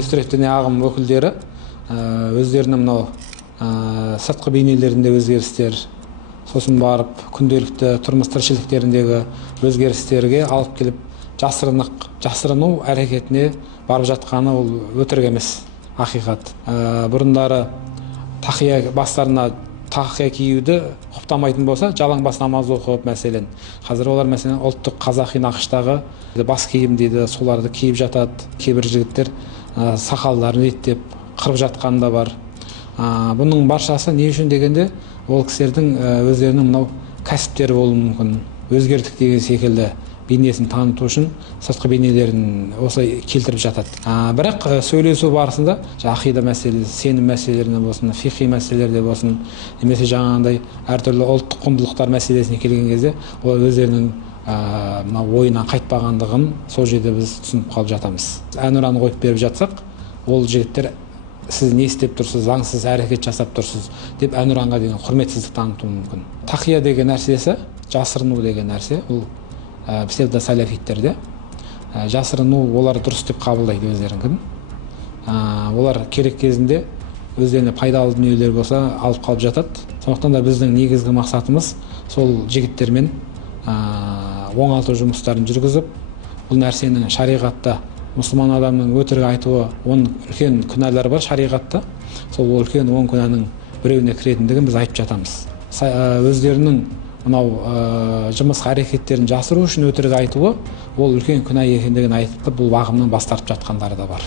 регистрлік діни ағым өкілдері өздерінің мынау сыртқы бейнелерінде өзгерістер, сосын барып күнделікті тұрмыс тіршіліктеріндегі өзгерістерге алып келіп жасырыну әрекетіне барып жатқаны ол өтірік емес, ақиқат. Бұрындары бастарына тақия киюді құптамайтын болса, жалаң бас намаз оқып мәселен. Қазір олар мәселен ұлттық қазақи нақыштағы бас киім дейді, соларды киіп жатады. Кейбір жігіттер сақалдарын реттеп қырып жатқаны да бар. Бұның баршасы не үшін дегенде, ол кісілердің өздерінің мынау кәсіптері болуы мүмкін. Өзгердік деген секілді бейнесін таныту үшін сыртқы бейнелерін осылай келтіріп жатады. Бірақ сөйлесу барысында ақида мәселесі, сенім мәселелеріне болсын, фиқи мәселелерде болсын, немесе жаңағындай әртүрлі ұлттық құндылықтар мәселесіне келген кезде ол өздерінің ойынан қайтпағандығын сол жерде біз түсініп қалып жатамыз. Әнұраны қойып беріп жатсақ, ол жігіттер сіз не істеп тұрсыз, заңсыз әрекет жасап тұрсыз деп әнұранға деген құрметсіздік танытуы мүмкін. Тақия деген нәрсесі, жасырыну деген нәрсе, ол псевдосалафиттерде жасырыну олар дұрыс деп қабылдайды өздерін. Олар керек кезінде өздеріне пайдалы дүниелер болса алып қалып жатады. Сондықтан да біздің негізгі мақсатымыз сол жігіттермен оңалту жұмыстарын жүргізіп, бұл нәрсенің шариғатта мұсылман адамның өтірік айтуы, оның үлкен күнәлар бар шариғатта. Сол үлкен 10 күнәнің біреуіне кіретіндігін біз айтып жатамыз. Өздерінің мынау жұмыс әрекеттерін жасыру үшін өтірік айтуы, ол үлкен күнә екендігін айтып, бұл бағымнан бас тартып жатқандары да бар.